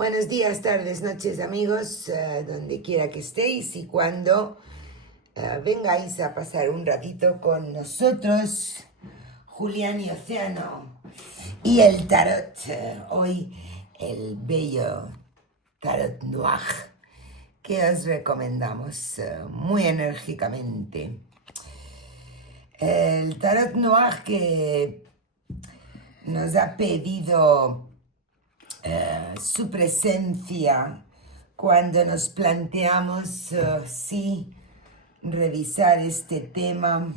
Buenos días, tardes, noches, amigos, donde quiera que estéis y cuando vengáis a pasar un ratito con nosotros, Julián y Océano y el tarot. Hoy el bello tarot noir que os recomendamos muy enérgicamente. El tarot noir que nos ha pedido su presencia cuando nos planteamos si revisar este tema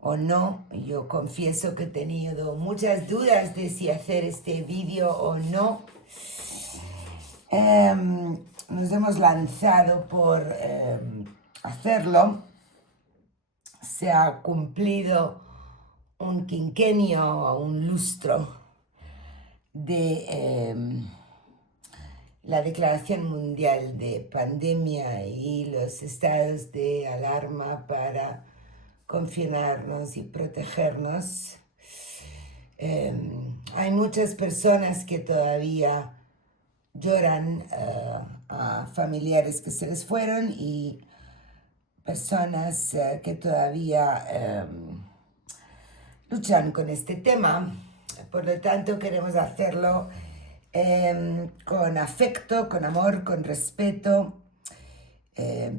o no. Yo confieso que he tenido muchas dudas de si hacer este vídeo o no. Nos hemos lanzado por hacerlo. Se ha cumplido un quinquenio, un lustro de la Declaración Mundial de Pandemia y los estados de alarma para confinarnos y protegernos. Hay muchas personas que todavía lloran a familiares que se les fueron y personas que todavía luchan con este tema. Por lo tanto, queremos hacerlo con afecto, con amor, con respeto,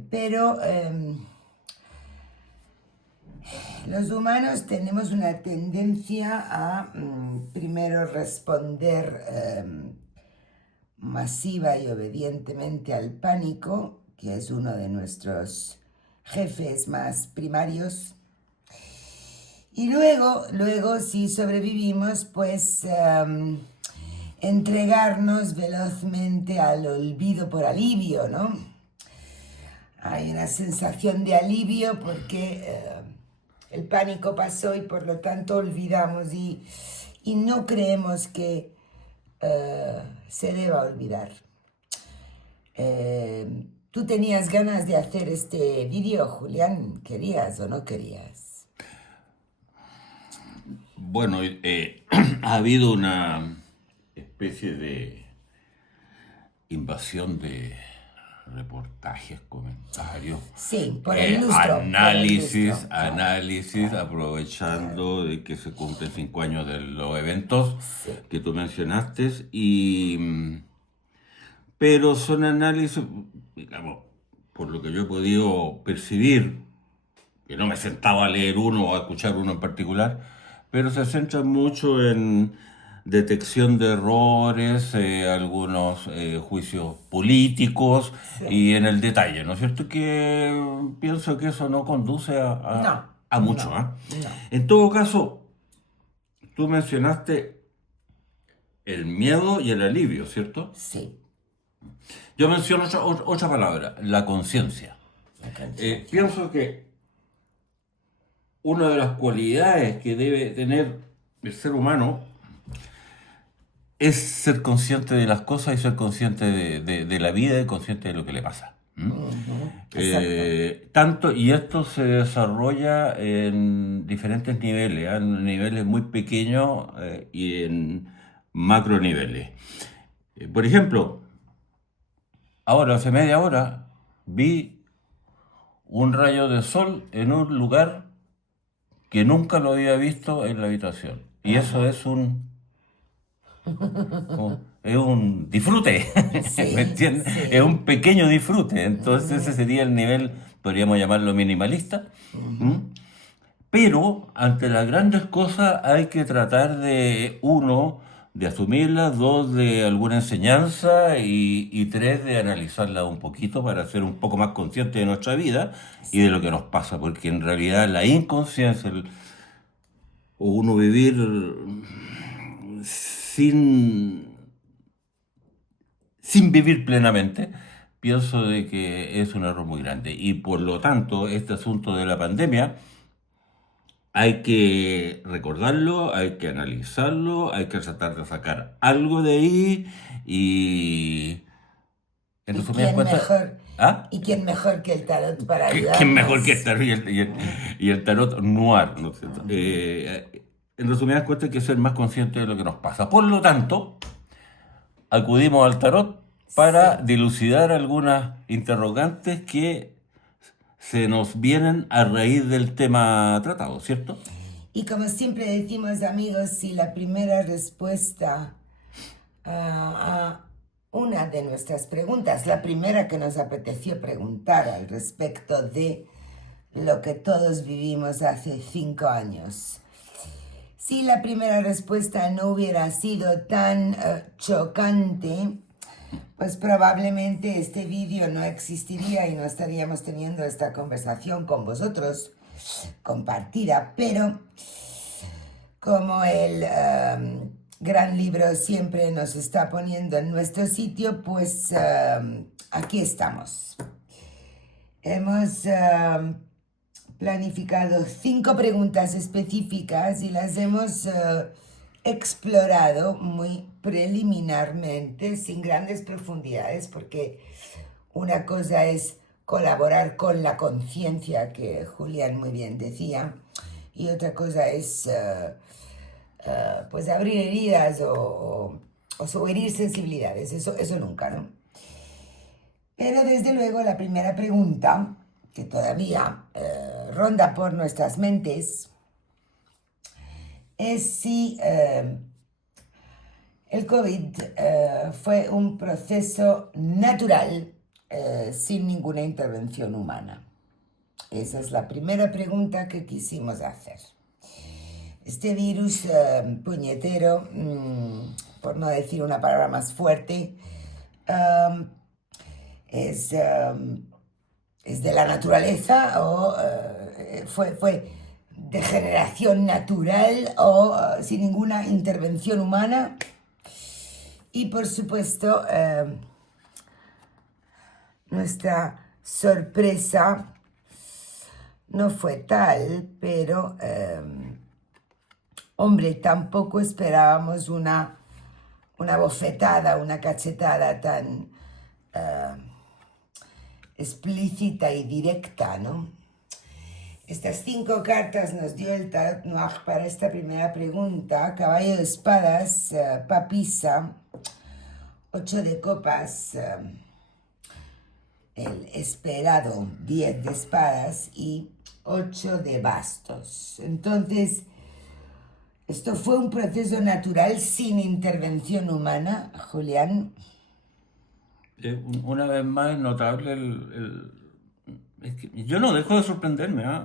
pero los humanos tenemos una tendencia a primero responder masiva y obedientemente al pánico, que es uno de nuestros jefes más primarios. Y luego si sobrevivimos, pues entregarnos velozmente al olvido por alivio, ¿no? Hay una sensación de alivio porque el pánico pasó y por lo tanto olvidamos y no creemos que se deba olvidar. ¿Tú tenías ganas de hacer este vídeo, Julián? ¿Querías o no querías? Bueno, ha habido una especie de invasión de reportajes, comentarios, Sí, por el lustro. análisis, aprovechando de que se cumplen 5 años de los eventos que tú mencionaste, pero son análisis, digamos, por lo que yo he podido percibir, que no me sentaba a leer uno o a escuchar uno en particular, pero se centran mucho en detección de errores, algunos juicios políticos y en el detalle, ¿no es cierto? Que pienso que eso no conduce a mucho. No. En todo caso, tú mencionaste el miedo y el alivio, ¿cierto? Sí. Yo menciono otra palabra, la conciencia. Pienso que una de las cualidades que debe tener el ser humano es ser consciente de las cosas y ser consciente de la vida y consciente de lo que le pasa. Y esto se desarrolla en diferentes niveles, en niveles muy pequeños y en macro niveles. Por ejemplo, ahora hace media hora vi un rayo de sol en un lugar que nunca lo había visto en la habitación. Y eso es un disfrute, ¿me entiendes? Sí. Es un pequeño disfrute. Entonces ese sería el nivel, podríamos llamarlo minimalista. Pero ante las grandes cosas hay que tratar de, uno, de asumirlas, dos, de alguna enseñanza y tres, de analizarlas un poquito para ser un poco más conscientes de nuestra vida y de lo que nos pasa, porque en realidad la inconsciencia, o uno vivir sin vivir plenamente, pienso de que es un error muy grande. Y por lo tanto, este asunto de la pandemia hay que recordarlo, hay que analizarlo, hay que tratar de sacar algo de ahí y... ¿Y quién mejor? ¿Ah? ¿Y quién mejor que el tarot para ayudarnos? ¿Quién mejor que el tarot y el tarot noir? ¿No es cierto? En resumidas cuentas hay que ser más consciente de lo que nos pasa. Por lo tanto, acudimos al tarot para dilucidar algunas interrogantes que se nos vienen a raíz del tema tratado, ¿cierto? Y como siempre decimos, amigos, si la primera respuesta a una de nuestras preguntas, la primera que nos apeteció preguntar al respecto de lo que todos vivimos hace 5 años, si la primera respuesta no hubiera sido tan chocante, pues probablemente este vídeo no existiría y no estaríamos teniendo esta conversación con vosotros compartida, pero como el gran libro siempre nos está poniendo en nuestro sitio, pues aquí estamos. Hemos planificado 5 preguntas específicas y las hemos explorado muy preliminarmente, sin grandes profundidades, porque una cosa es colaborar con la conciencia, que Julián muy bien decía, y otra cosa es pues abrir heridas o herir sensibilidades, eso nunca, ¿no? Pero desde luego la primera pregunta, que todavía ronda por nuestras mentes, es si el COVID fue un proceso natural sin ninguna intervención humana. Esa es la primera pregunta que quisimos hacer. Este virus puñetero, por no decir una palabra más fuerte, es de la naturaleza o fue de generación natural o sin ninguna intervención humana. Y por supuesto, nuestra sorpresa no fue tal, pero, hombre, tampoco esperábamos una bofetada, una cachetada tan explícita y directa, ¿no? Estas 5 cartas nos dio el Tarot Noir para esta primera pregunta. Caballo de espadas, papisa, 8 de copas, el esperado 10 de espadas y 8 de bastos. Entonces, esto fue un proceso natural sin intervención humana, Julián. Una vez más es notable es que yo no dejo de sorprenderme, ¿eh?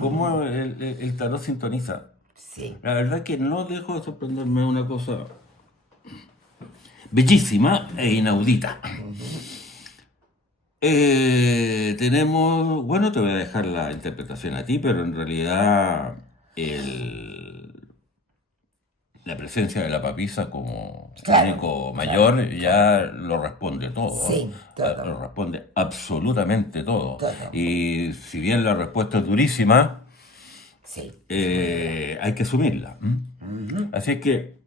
Cómo el tarot sintoniza. Sí. La verdad que no dejo de sorprenderme, una cosa bellísima e inaudita. Tenemos, bueno, te voy a dejar la interpretación a ti, pero en realidad la presencia de la papisa como muñeco mayor ya lo responde todo. Sí, todo. Lo responde absolutamente todo. Todo. Y si bien la respuesta es durísima, Sí. hay que asumirla. Así es que...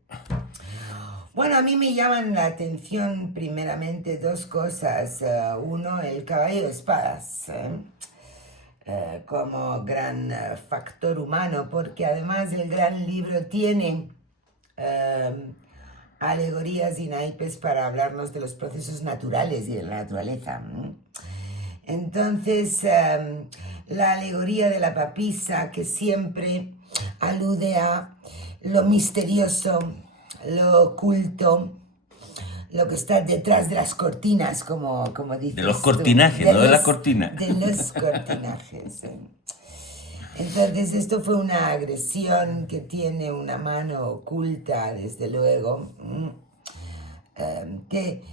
Bueno, a mí me llaman la atención primeramente 2 cosas. Uno, el caballo de espadas, como gran factor humano, porque además el gran libro tiene alegorías y naipes para hablarnos de los procesos naturales y de la naturaleza. Entonces, la alegoría de la papisa, que siempre alude a lo misterioso, lo oculto, lo que está detrás de las cortinas, como dices. De los cortinajes, no de las cortinas. De los cortinajes. Entonces, esto fue una agresión que tiene una mano oculta, desde luego, que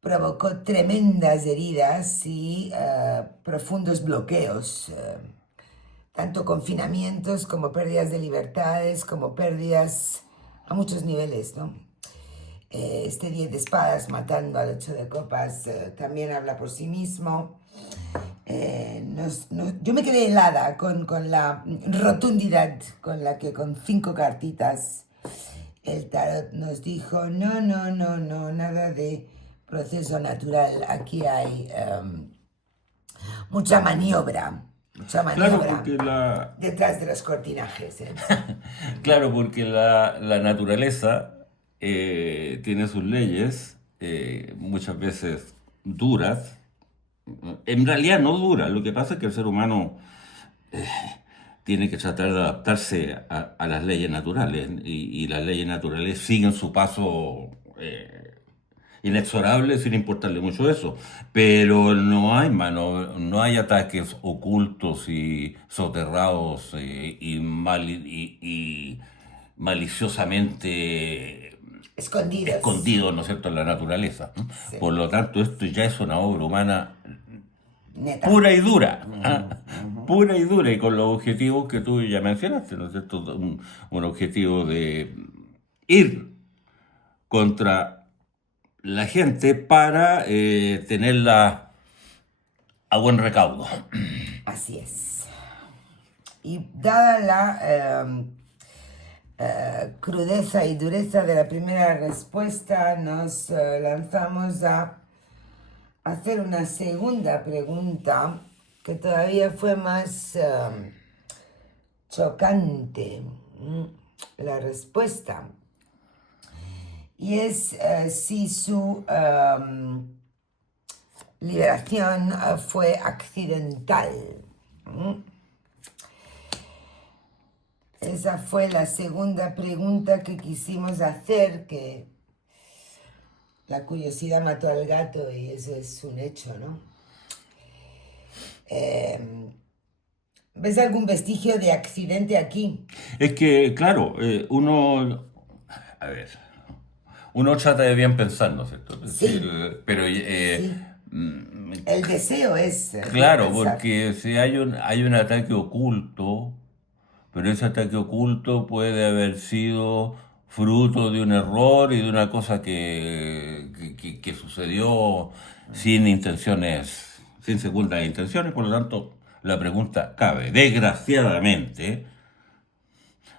provocó tremendas heridas y profundos bloqueos, tanto confinamientos como pérdidas de libertades, como pérdidas a muchos niveles, ¿no? Este 10 de espadas matando al 8 de copas también habla por sí mismo. Yo me quedé helada con la rotundidad con la que con 5 cartitas el tarot nos dijo, no, nada de proceso natural, aquí hay mucha maniobra Claro, porque detrás de los cortinajes. Claro, porque la naturaleza tiene sus leyes muchas veces duras. En realidad no duras, lo que pasa es que el ser humano tiene que tratar de adaptarse a las leyes naturales y las leyes naturales siguen su paso inexorable sin importarle mucho eso. Pero no hay mano, no hay ataques ocultos y soterrados y maliciosamente Escondidos. escondidos, ¿no es cierto?, en la naturaleza. Sí. Por lo tanto, esto ya es una obra humana Neta. pura y dura, pura y dura, y con los objetivos que tú ya mencionaste, ¿no es cierto? Un objetivo de ir contra la gente para tenerla a buen recaudo. Así es. Y dada la crudeza y dureza de la primera respuesta, nos lanzamos a hacer una segunda pregunta que todavía fue más chocante, la respuesta. Y es si su liberación fue accidental. Esa fue la segunda pregunta que quisimos hacer, que la curiosidad mató al gato y eso es un hecho, ¿no? ¿Ves algún vestigio de accidente aquí? Es que, claro, a ver, uno trata de bien pensar, ¿no es cierto? Sí. Pero, Sí. El deseo es... claro, pensar. porque si hay un ataque oculto, pero ese ataque oculto puede haber sido fruto de un error y de una cosa que sucedió sin intenciones, sin segundas intenciones, por lo tanto, la pregunta cabe. Desgraciadamente,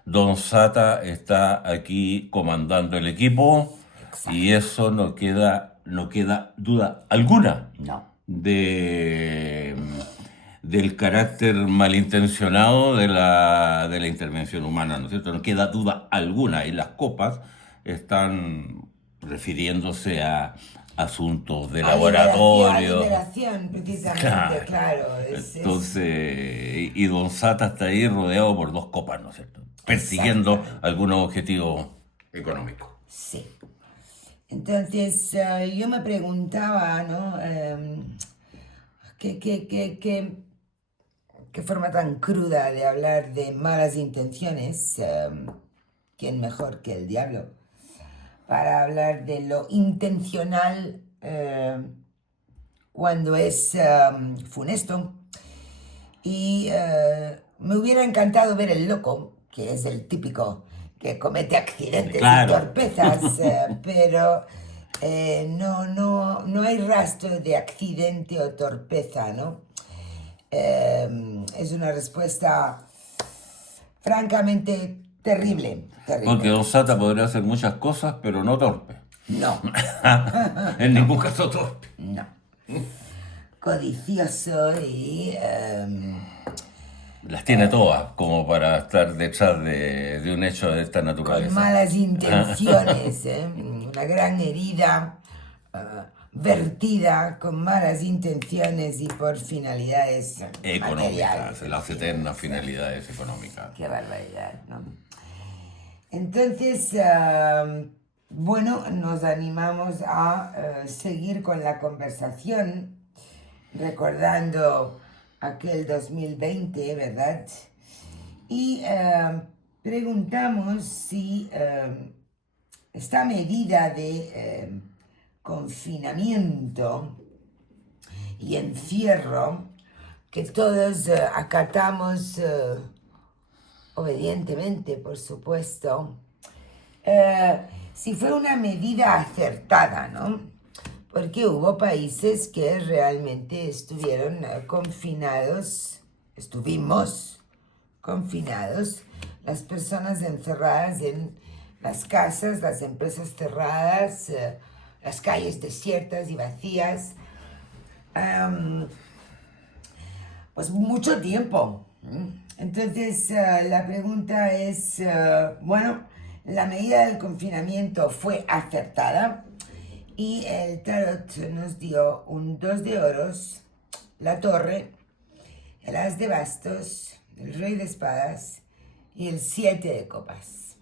Don Sata está aquí comandando el equipo y eso no queda duda alguna No. del carácter malintencionado de la intervención humana, ¿no es cierto? No queda duda alguna. Y las copas están refiriéndose a asuntos de laboratorio. A liberación, precisamente, claro. Entonces, y Don Sata está ahí rodeado por dos copas, ¿no es cierto? Persiguiendo algunos objetivos económicos. Sí. Entonces, yo me preguntaba, ¿no? ¿Qué forma tan cruda de hablar de malas intenciones? ¿Quién mejor que el diablo? Para hablar de lo intencional cuando es funesto. Y me hubiera encantado ver el loco, que es el típico que comete accidentes Claro. y torpezas, pero no hay rastro de accidente o torpeza, ¿no? Es una respuesta francamente terrible. Porque Don Sata podría hacer muchas cosas, pero no torpe. No, En ningún caso torpe. no. Codicioso y... Las tiene todas, como para estar detrás de un hecho de esta con naturaleza. malas intenciones, una gran herida vertida con malas intenciones y por finalidades Económicas, materiales. las eternas finalidades económicas. Qué barbaridad, ¿no? Entonces, bueno, nos animamos a seguir con la conversación, recordando aquel 2020, ¿verdad? Y preguntamos si esta medida de confinamiento y encierro que todos acatamos obedientemente, por supuesto, si fue una medida acertada, ¿no? Porque hubo países que realmente estuvieron estuvimos confinados, las personas encerradas en las casas, las empresas cerradas, las calles desiertas y vacías, pues mucho tiempo. Entonces la pregunta es, bueno, la medida del confinamiento fue acertada Y el tarot nos dio un 2 de oros, la torre, el as de bastos, el rey de espadas y el 7 de copas.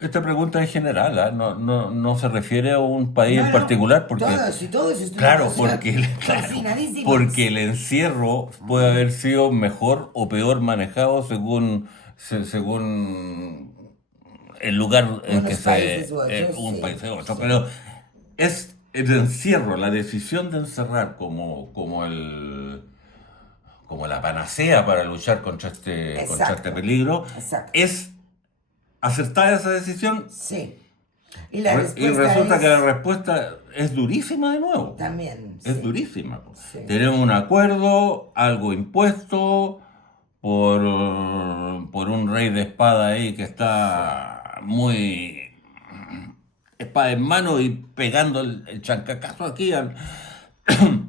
Esta pregunta es general, ¿ah? No se refiere a un país en No, particular, porque todos estuvimos claro, claro, confinadísimos. porque el encierro puede haber sido mejor o peor manejado según el lugar en que Unos países u otros, un sí, país u otro, sí. pero es el encierro, la decisión de encerrar como la panacea para luchar contra este Exacto, peligro, exacto. es acertada esa decisión. Sí. Y la Y respuesta resulta que la es respuesta es durísima de nuevo. también, Es sí. durísima. Sí. Tenemos un acuerdo, algo impuesto por un rey de espada ahí que está muy espada en mano y pegando el chancacazo aquí.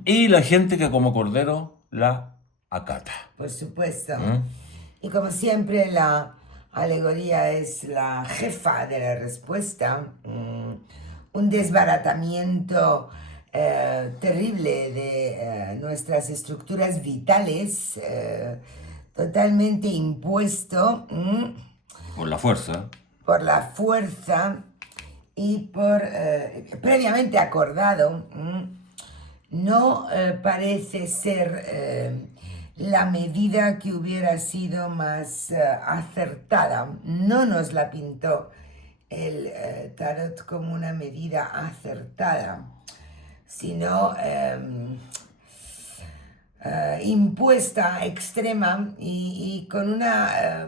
Y la gente que como cordero la acata. Por supuesto. ¿Mm? Y como siempre, la alegoría es la jefa de la respuesta. Un desbaratamiento terrible de nuestras estructuras vitales, totalmente impuesto Por la fuerza. por la fuerza y por previamente acordado. No parece ser la medida que hubiera sido más acertada. No nos la pintó el tarot como una medida acertada, sino impuesta, extrema y con una...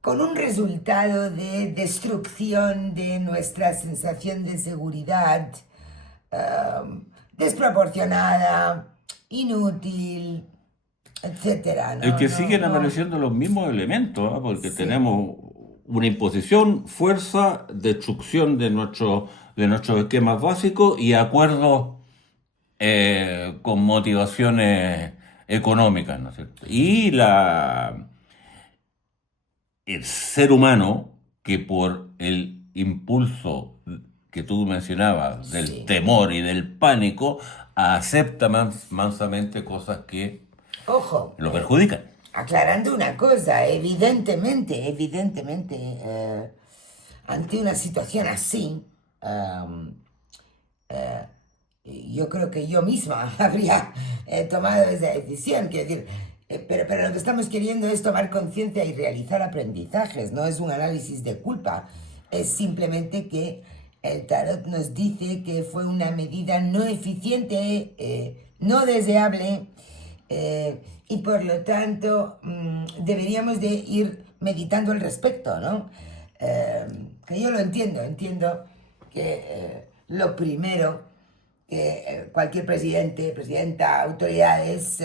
con un resultado de destrucción de nuestra sensación de seguridad, desproporcionada, inútil, etcétera, Es ¿no? que siguen apareciendo los mismos elementos, ¿ah? Porque Sí. tenemos una imposición, fuerza, destrucción de nuestros esquemas básicos y acuerdos con motivaciones económicas, ¿no es cierto? Y el ser humano que por el impulso que tú mencionabas del Sí. temor y del pánico acepta mansamente cosas que Ojo, lo perjudican. aclarando una cosa, evidentemente, ante una situación así, yo creo que yo misma habría tomado esa decisión. Quiero decir, pero lo que estamos queriendo es tomar conciencia y realizar aprendizajes, no es un análisis de culpa, es simplemente que el tarot nos dice que fue una medida no eficiente, no deseable, y por lo tanto deberíamos de ir meditando al respecto, ¿no? Que yo lo entiendo que lo primero que cualquier presidente, presidenta, autoridades,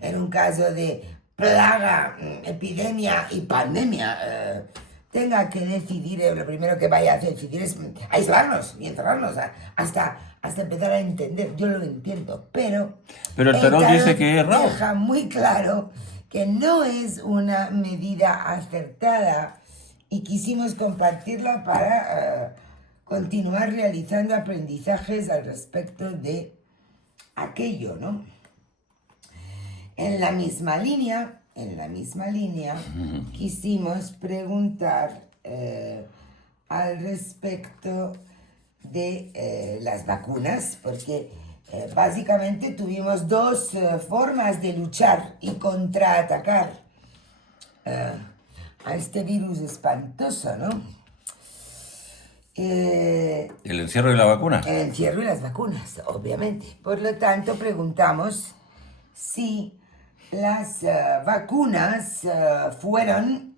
en un caso de plaga, epidemia y pandemia, tenga que decidir, lo primero que vaya a decidir es aislarnos y encerrarnos hasta empezar a entender. Yo lo entiendo, pero Pero el tarot dice que es errado. deja muy claro que no es una medida acertada y quisimos compartirla para continuar realizando aprendizajes al respecto de aquello, ¿no? En la misma línea, quisimos preguntar al respecto de las vacunas, porque básicamente tuvimos dos formas de luchar y contraatacar a este virus espantoso, ¿no? El encierro y la vacuna. El encierro y las vacunas, obviamente. Por lo tanto, preguntamos si las vacunas fueron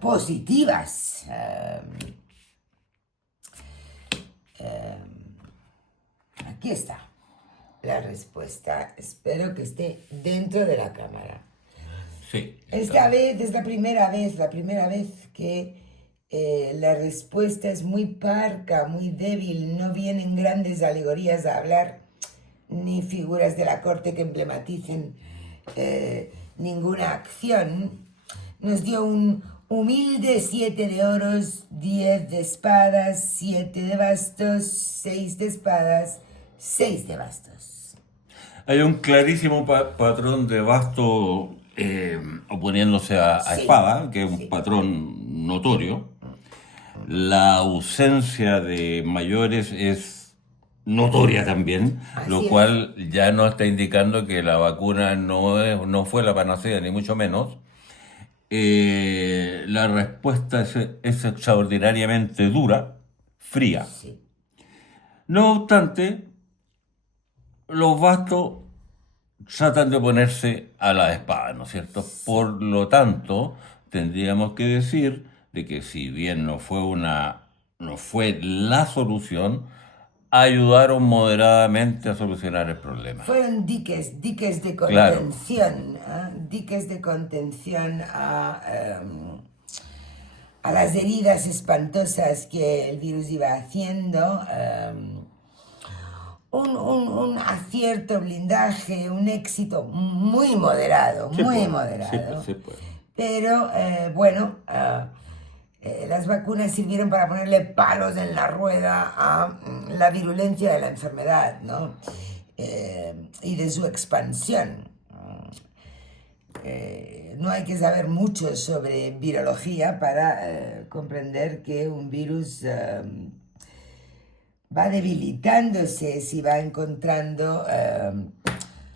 positivas. Aquí está la respuesta. Espero que esté dentro de la cámara. Sí. Esta vez es la primera vez que la respuesta es muy parca, muy débil, no vienen grandes alegorías a hablar, ni figuras de la corte que emblematicen ninguna acción. Nos dio un humilde 7 de oros, 10 de espadas, 7 de bastos, 6 de espadas, 6 de bastos. Hay un clarísimo patrón de basto oponiéndose a Sí, espada, que es un sí. patrón notorio. La ausencia de mayores es notoria también, Así lo es. cual ya nos está indicando que la vacuna no fue la panacea, ni mucho menos. La respuesta es extraordinariamente dura, fría. Sí. No obstante, los bastos tratan de oponerse a la espada, ¿no es cierto? Por lo tanto, tendríamos que decir de que si bien no fue la solución, ayudaron moderadamente a solucionar el problema. Fueron diques de Claro, contención, diques de contención a las heridas espantosas que el virus iba haciendo. Un acierto, blindaje, un éxito muy moderado, sí, muy pues, moderado. sí, pues. Pero bueno, las vacunas sirvieron para ponerle palos en la rueda a la virulencia de la enfermedad, ¿no? Y de su expansión. No hay que saber mucho sobre virología para comprender que un virus va debilitándose si va encontrando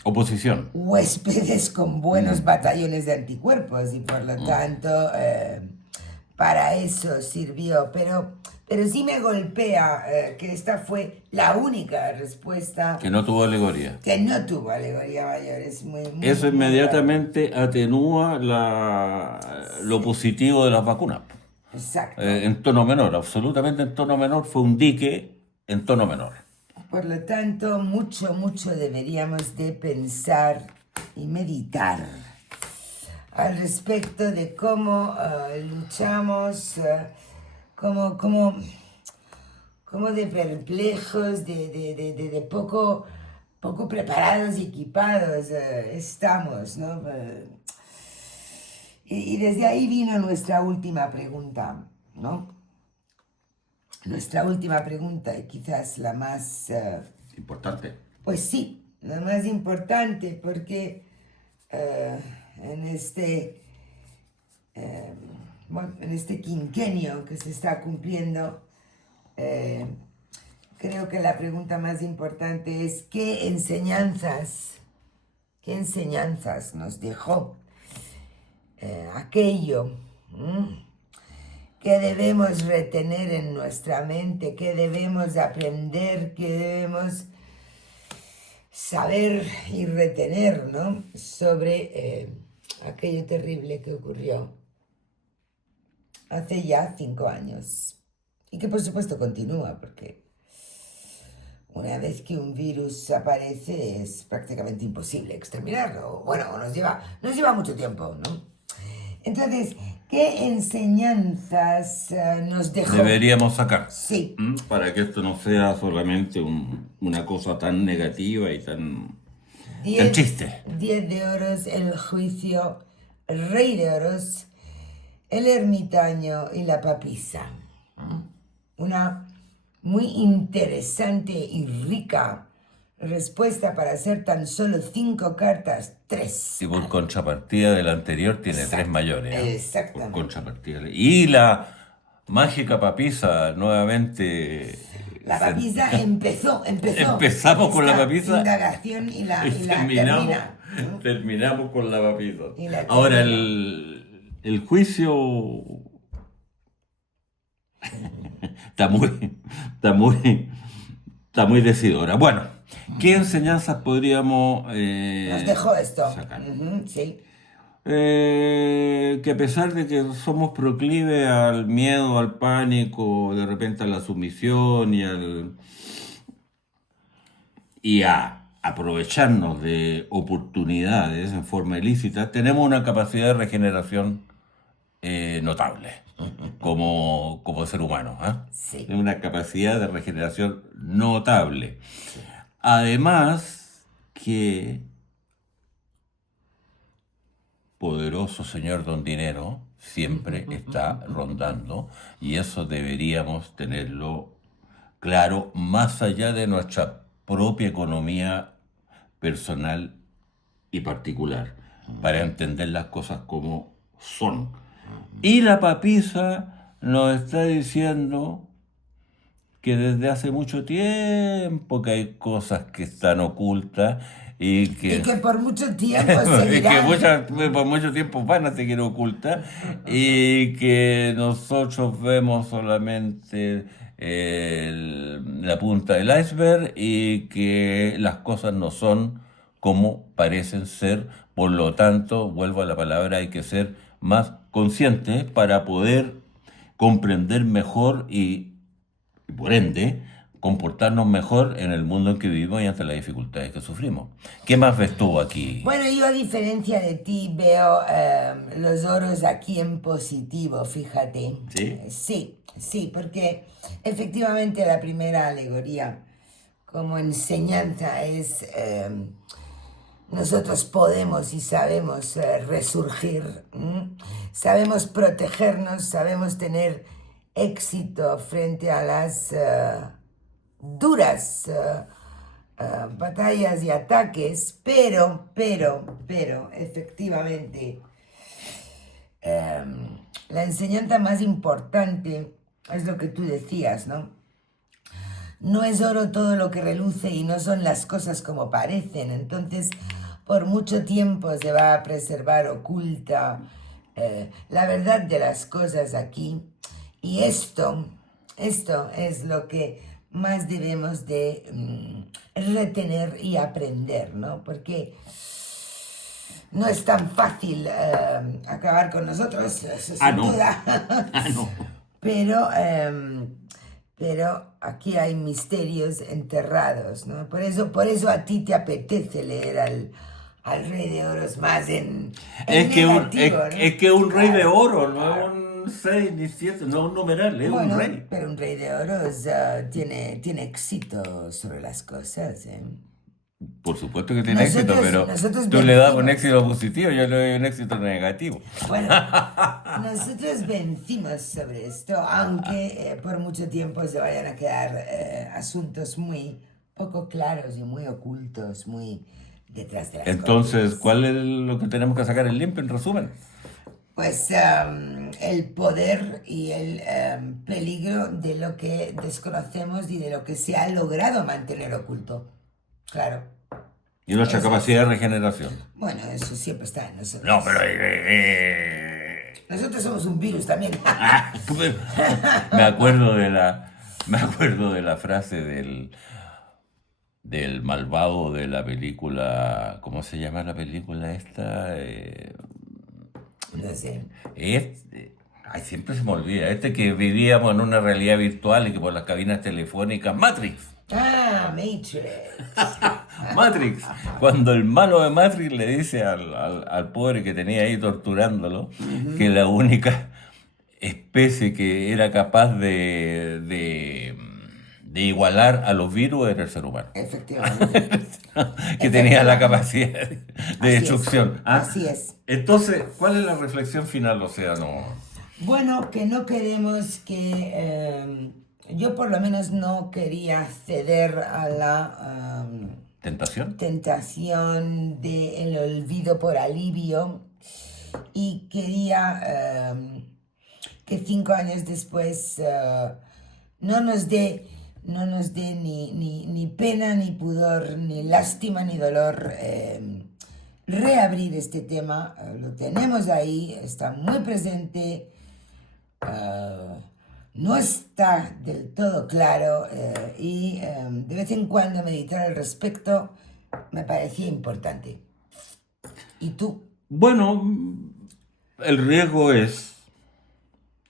Oposición. huéspedes con buenos batallones de anticuerpos y por lo tanto para eso sirvió. Pero sí me golpea que esta fue la única respuesta Que no tuvo alegoría. que no tuvo alegoría mayor. Es muy, Eso muy inmediatamente atenúa lo positivo de las vacunas. raro. Exacto. En tono menor, absolutamente en tono menor, fue un dique en tono menor. Por lo tanto, mucho deberíamos de pensar y meditar al respecto de cómo luchamos, cómo de perplejos, de poco preparados y equipados estamos, ¿no? Y desde ahí vino nuestra última pregunta, ¿no? Nuestra última pregunta y quizás la más... Importante. Pues sí, la más importante porque en en este quinquenio que se está cumpliendo, creo que la pregunta más importante es qué enseñanzas nos dejó aquello que debemos retener en nuestra mente, que debemos aprender, que debemos saber y retener, ¿no? Sobre aquello terrible que ocurrió hace ya 5 años y que por supuesto continúa porque una vez que un virus aparece es prácticamente imposible exterminarlo. Bueno, nos lleva mucho tiempo, ¿no? Entonces, ¿qué enseñanzas nos dejó? Deberíamos sacar. Sí. Para que esto no sea solamente una cosa tan negativa y tan triste. 10 de oros, el juicio, el rey de oros, el ermitaño y la papisa. Una muy interesante y rica respuesta para hacer tan solo 5 cartas, 3. Y por contrapartida del anterior tiene Exacto. 3 mayores. Exactamente. Por contrapartida. Y la mágica papisa nuevamente. La papisa empezó. Empezamos con la esta papisa. indagación y la terminamos, termina. ¿No? terminamos con la papisa. Y la Ahora termina. el juicio está muy decidora. Bueno, ¿qué enseñanzas podríamos Nos dejó esto. sacar? Sí. Que a pesar de que somos proclives al miedo, al pánico, de repente a la sumisión y a aprovecharnos de oportunidades en forma ilícita, tenemos una capacidad de regeneración notable como ser humano. Sí. Tenemos una capacidad de regeneración notable. Además que poderoso señor Don Dinero siempre está rondando y eso deberíamos tenerlo claro más allá de nuestra propia economía personal y particular para entender las cosas como son. Y la papisa nos está diciendo que desde hace mucho tiempo que hay cosas que están ocultas y Y que, que por mucho tiempo y que seguirán. por mucho tiempo van a seguir ocultas y que nosotros vemos solamente la punta del iceberg y que las cosas no son como parecen ser. Por lo tanto, vuelvo a la palabra, hay que ser más conscientes para poder comprender mejor y por ende comportarnos mejor en el mundo en que vivimos y ante las dificultades que sufrimos. ¿Qué más ves tú aquí? Bueno, yo a diferencia de ti veo los oros aquí en positivo, fíjate. ¿Sí? Sí, porque efectivamente la primera alegoría como enseñanza es nosotros podemos y sabemos resurgir, sabemos protegernos, sabemos tener éxito frente a las duras batallas y ataques, pero, efectivamente, la enseñanza más importante es lo que tú decías, ¿no? No es oro todo lo que reluce y no son las cosas como parecen. Entonces, por mucho tiempo se va a preservar oculta la verdad de las cosas aquí. Y esto es lo que más debemos de retener y aprender, ¿no? Porque no es tan fácil acabar con nosotros, eso sin No. duda. No. Pero aquí hay misterios enterrados, ¿no? Por eso a ti te apetece leer al Rey de Oros más en Es que negativo, ¿no? es que un rey de Claro, oro, no claro. es un 6 ni 7, no es un numeral, es Bueno, un rey. pero un Rey de Oros tiene éxito sobre las cosas, ¿eh? Por supuesto que tiene éxito, pero nosotros tú le das un vencimos. éxito positivo, yo le doy un éxito negativo. Bueno, nosotros vencimos sobre esto, aunque por mucho tiempo se vayan a quedar asuntos muy poco claros y muy ocultos, muy detrás de las Entonces, cortinas. ¿cuál es lo que tenemos que sacar en limpio, en resumen? Pues el poder y el peligro de lo que desconocemos y de lo que se ha logrado mantener oculto. Claro. Y nuestra Eso capacidad de regeneración. Bueno, eso siempre está en nosotros. No, pero... Nosotros somos un virus también. me acuerdo de la frase del malvado de la película, ¿cómo se llama la película esta? No sé. Ay, siempre se me olvida, que vivíamos en una realidad virtual y que por las cabinas telefónicas, Matrix. Ah, Matrix. Matrix, cuando el malo de Matrix le dice al pobre que tenía ahí torturándolo que la única especie que era capaz de igualar a los virus era el ser humano. Efectivamente. Que tenía la capacidad de Así destrucción. es, ¿Ah? así es. Entonces, ¿cuál es la reflexión final, Océano? Bueno, que no queremos que... yo por lo menos no quería ceder a la ¿Tentación? tentación del olvido por alivio y quería que 5 años después no nos dé ni pena, ni pudor, ni lástima, ni dolor reabrir este tema. Lo tenemos ahí, está muy presente, no está del todo claro y de vez en cuando meditar al respecto me parecía importante. ¿Y tú? Bueno, el riesgo es,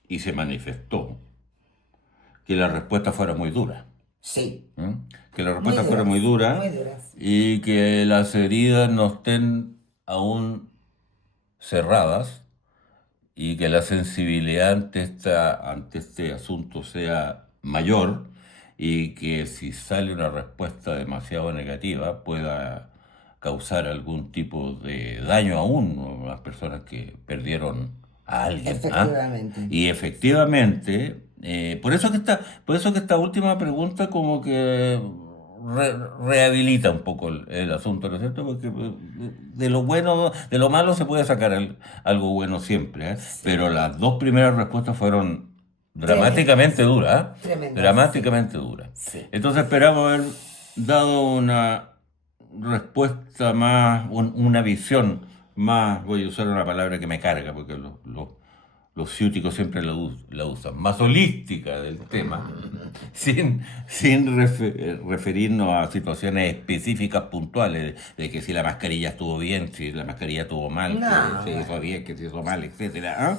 y se manifestó, que la respuesta fuera muy dura. Sí. Que la respuesta fuera muy dura muy duras. y que las heridas no estén aún cerradas y que la sensibilidad ante este asunto sea mayor y que si sale una respuesta demasiado negativa pueda causar algún tipo de daño aún a las personas que perdieron a alguien. Efectivamente. Y efectivamente, por eso que esta última pregunta como que rehabilita un poco el asunto, ¿no es cierto? Porque de lo bueno, de lo malo se puede sacar algo bueno siempre, ¿eh? Sí. Pero las dos primeras respuestas fueron dramáticamente Tremendas. duras, ¿eh? Tremendas, Dramáticamente duras. Sí. Entonces esperamos haber dado una respuesta más, una visión más, voy a usar una palabra que me carga, porque los ciúticos siempre la usan, más holística del tema, sin referirnos a situaciones específicas puntuales, de que si la mascarilla estuvo bien, si la mascarilla estuvo mal, No. que se hizo bien, que se hizo mal, etcétera, ¿ah?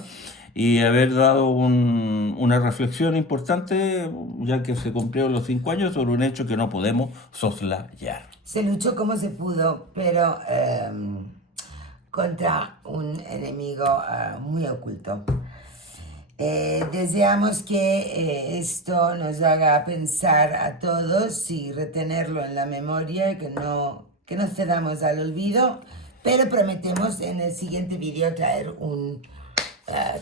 Y haber dado una reflexión importante, ya que se cumplieron los 5 años, sobre un hecho que no podemos soslayar. Se luchó como se pudo, pero contra un enemigo muy oculto. Deseamos que esto nos haga pensar a todos y retenerlo en la memoria, que no cedamos al olvido, pero prometemos en el siguiente vídeo traer un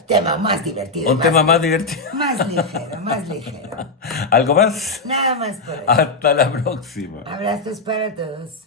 tema más divertido. Un tema más divertido. Más ligero, más ligero. ¿Algo más? Nada más por hoy. Hasta la próxima. Abrazos para todos.